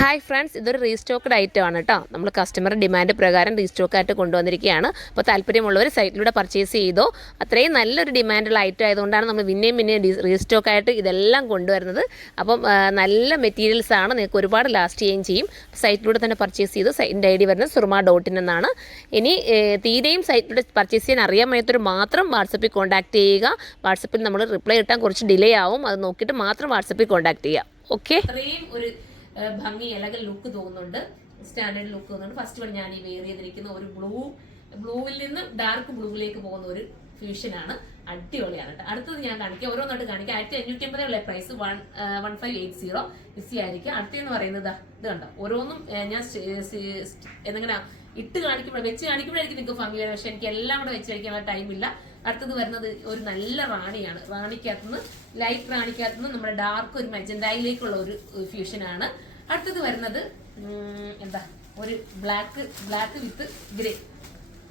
Hi friends, ഇതൊരു restocked item ആണ് കേട്ടോ. നമ്മൾ കസ്റ്റമർ ഡിമാൻഡ് പ്രകാരം റീസ്റ്റോക്ക് ആയിട്ട് കൊണ്ടുവന്നിരിക്കുകയാണ്. അപ്പോൾ താല്പര്യമുള്ളവർ സൈറ്റിലൂടെ പർച്ചേസ് ചെയ്തോ. അത്രയും നല്ലൊരു ഡിമാൻഡുള്ള ഐറ്റം ആയതുകൊണ്ടാണ് നമ്മൾ പിന്നെയും റീസ്റ്റോക്ക് ആയിട്ട് ഇതെല്ലാം കൊണ്ടുവരുന്നത്. അപ്പം നല്ല മെറ്റീരിയൽസ് ആണ്, നിങ്ങൾക്ക് ഒരുപാട് ലാസ്റ്റ് ചെയ്യുകയും ചെയ്യും. സൈറ്റിലൂടെ തന്നെ പർച്ചേസ് ചെയ്തു. സൈറ്റിൻ്റെ ID വരുന്നത് surma.in എന്നാണ്. ഇനി തീരെയും സൈറ്റിലൂടെ പർച്ചേസ് ചെയ്യാൻ അറിയാൻ വയ്യാത്തവർ മാത്രം വാട്സപ്പിൽ കോൺടാക്ട് ചെയ്യുക. വാട്സപ്പിൽ നമ്മൾ റിപ്ലൈ കിട്ടാൻ കുറച്ച് ഡിലേ ആവും, അത് നോക്കിയിട്ട് മാത്രം വാട്സപ്പിൽ കോൺടാക്ട് ചെയ്യുക. ഓക്കെ, അത്രയും ഒരു ഭംഗി എലഗൽ ലുക്ക് തോന്നുന്നുണ്ട്, സ്റ്റാൻഡേർഡ് ലുക്ക് തോന്നുന്നുണ്ട്. ഫസ്റ്റ് വൺ ഞാൻ ഈ വെയർ ചെയ്തിരിക്കുന്ന ഒരു ബ്ലൂവിൽ നിന്ന് ഡാർക്ക് ബ്ലൂവിലേക്ക് പോകുന്ന ഒരു ഫ്യൂഷനാണ്. അടിപൊളിയാണ് കേട്ടോ. അടുത്തത് ഞാൻ കാണിക്കാം, ഓരോന്നായിട്ട് കാണിക്കാം. 1550 ഉള്ള പ്രൈസ് 1580 ഈസി ആയിരിക്കും. അടുത്തെന്ന് പറയുന്നത് ഇത് കണ്ടോ, ഓരോന്നും ഞാൻ എന്തെങ്ങനെ ഇട്ട് കാണിക്കുമ്പോൾ വെച്ച് കാണിക്കുമ്പോഴായിരിക്കും നിങ്ങൾക്ക് ഭംഗി വരാം. പക്ഷെ എനിക്ക് എല്ലാം കൂടെ വെച്ച് കഴിക്കാനുള്ള ടൈമില്ല. അടുത്തത് വരുന്നത് ഒരു നല്ല റാണിയാണ്. റാണിക്കകത്തുനിന്ന് ലൈറ്റ് റാണിക്കകത്തുനിന്ന് നമ്മുടെ ഡാർക്ക് ഒരു മെജന്റയിലേക്കുള്ള ഒരു ഫ്യൂഷനാണ്. അടുത്തത് വരുന്നത് എന്താ, ഒരു ബ്ലാക്ക് വിത്ത് ഗ്രേ,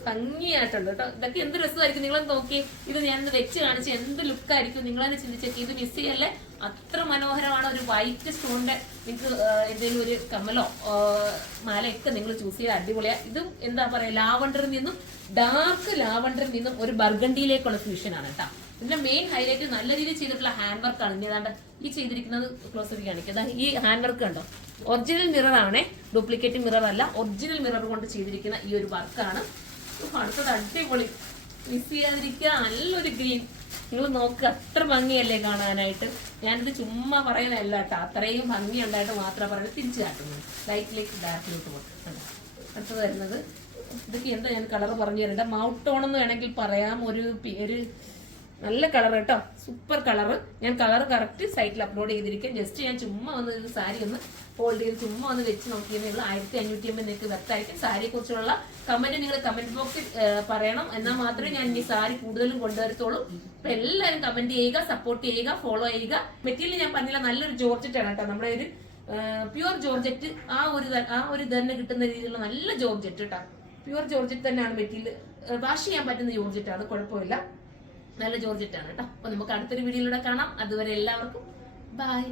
ഭംഗിയായിട്ടുണ്ട് കേട്ടോ. ഇതൊക്കെ എന്ത് രസമായിരിക്കും, നിങ്ങളൊന്ന് നോക്കി. ഇത് ഞാനൊന്ന് വെച്ച് കാണിച്ച് എന്ത് ലുക്കായിരിക്കും നിങ്ങളെന്നെ ചിന്തിച്ചേക്ക്. ഇത് മിസ് ചെയ്യല്ലേ, അത്ര മനോഹരമാണ്. ഒരു വൈറ്റ് സ്റ്റോണിന്റെ നിങ്ങൾക്ക് എന്തെങ്കിലും ഒരു കമ്മലോ മാലയൊക്കെ നിങ്ങൾ ചൂസ് ചെയ്ത് അടിപൊളിയാണ്. ഇതും എന്താ പറയാ, ലാവണ്ടറിൽ നിന്നും ഡാർക്ക് ലാവണ്ടറിൽ നിന്നും ഒരു ബർഗണ്ടിയിലേക്കുള്ള ഫ്യൂഷനാണ് കേട്ടോ. ഇതിന്റെ മെയിൻ ഹൈലൈറ്റ് നല്ല രീതിയിൽ ചെയ്തിട്ടുള്ള ഹാൻഡ് വർക്ക് ആണ്. ഇനി ഏതാണ്ട് ഈ ചെയ്തിരിക്കുന്നത് ക്ലോസപ്പ് കാണിക്കുക. ഈ ഹാൻഡ് വർക്ക് കണ്ടോ, ഒറിജിനൽ മിറർ ആണേ, ഡ്യൂപ്ലിക്കേറ്റ് മിറർ അല്ല, ഒറിജിനൽ മിറർ കൊണ്ട് ചെയ്തിരിക്കുന്ന ഈ ഒരു വർക്കാണ്. അടുത്തത് അടിപൊളി, മിസ് ചെയ്യാതിരിക്കുക, നല്ലൊരു ഗ്രീൻ. നിങ്ങൾ നോക്കുക, അത്ര ഭംഗിയല്ലേ കാണാനായിട്ട്. ഞാനിത് ചുമ്മാ പറയുന്നതല്ല കേട്ടോ, അത്രയും ഭംഗി ഉണ്ടായിട്ട് മാത്രമേ പറയുന്നത്. തിരിച്ചു കാട്ടുന്നത് ലൈറ്റിലേക്ക് ഡാർക്കിലോട്ട് പോകും. അടുത്തത് വരുന്നത് ഇതൊക്കെ എന്താ, ഞാൻ കളർ പറഞ്ഞു തരണ്ട, മൗട്ട് ടോൺ എന്ന് വേണമെങ്കിൽ പറയാം. ഒരു നല്ല കളർ കേട്ടോ, സൂപ്പർ കളർ. ഞാൻ കളർ കറക്റ്റ് സൈറ്റിൽ അപ്ലോഡ് ചെയ്തിരിക്കും. ജസ്റ്റ് ഞാൻ ചുമ്മാ ഒന്ന് ഇത് സാരി ഒന്ന് ഫോൾഡ് ചെയ്ത് ചുമ്മാ ഒന്ന് വെച്ച് നോക്കിയത്. നിങ്ങൾ 1550 നിങ്ങൾക്ക് വെത്തായിരിക്കും. സാരിയെ കുറിച്ചുള്ള കമന്റ് നിങ്ങൾ കമന്റ് ബോക്സിൽ പറയണം, എന്നാൽ മാത്രമേ ഞാൻ ഈ സാരി കൂടുതലും കൊണ്ടുവരത്തുള്ളൂ. അപ്പൊ എല്ലാവരും കമന്റ് ചെയ്യുക, സപ്പോർട്ട് ചെയ്യുക, ഫോളോ ചെയ്യുക. മെറ്റീരിയൽ ഞാൻ പറഞ്ഞില്ല, നല്ലൊരു ജോർജറ്റ് ആണ് കേട്ടോ. നമ്മുടെ ഒരു പ്യുവർ ജോർജറ്റ്, ആ ഒരു തന്നെ കിട്ടുന്ന രീതിയിലുള്ള നല്ല ജോർജറ്റ് കേട്ടോ. പ്യുവർ ജോർജറ്റ് തന്നെയാണ് മെറ്റീരിയൽ, വാഷ് ചെയ്യാൻ പറ്റുന്ന ജോർജറ്റ് ആണ്, കുഴപ്പമില്ല. നല്ല ജോർജറ്റ് ആണ് കേട്ടോ. അപ്പൊ നമുക്ക് അടുത്തൊരു വീഡിയോയിലൂടെ കാണാം. അതുവരെ എല്ലാവർക്കും ബൈ.